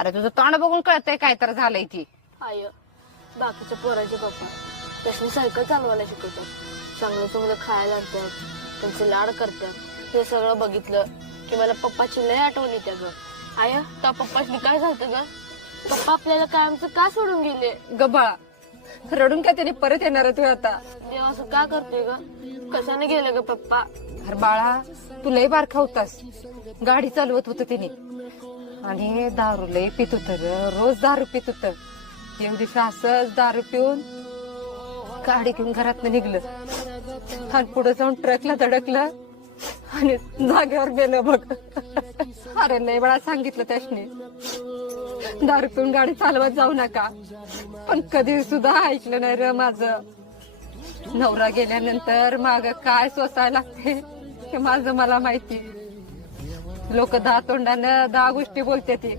अरे तुझं तोंड बघून कळतंय काय तर झालंय ती. आय बाकीच्या पोराचे पप्पा त्यासनी सायकल चालवायला शिकवतात, चांगलं चांगलं खायला आणतात, त्यांचे लाड करतात. हे सगळं बघितलं की मला पप्पाची लय आठवण येते ग. आय त्या पप्पाची काय झालं ग? पप्पा आपल्याला कायमचं का सोडून गेले? गबाळा रडून का त्याने परत येणार तू आता? देव असं का करते ग? कशाने गेले ग पप्पा? अरे बाळा तू लय बारखा होतास, गाडी चालवत होत तिने आणि दारू लय पित होत ग, रोज दारू पित होत. एक दिवशी असंच दारू पिऊन गाडी घेऊन घरातनं निघलं आणि पुढे जाऊन ट्रकला धडकलं आणि जागेवर गेलं बघ. अरे लय वेळा सांगितलं त्याशने दारू पिऊन गाडी चालवत जाऊ नका, पण कधी सुद्धा ऐकलं नाही र माझं. नवरा गेल्यानंतर माग काय सोसायला लागते हे माझं मला माहिती. लोक 10 तोंडानं 10 गोष्टी बोलते ती,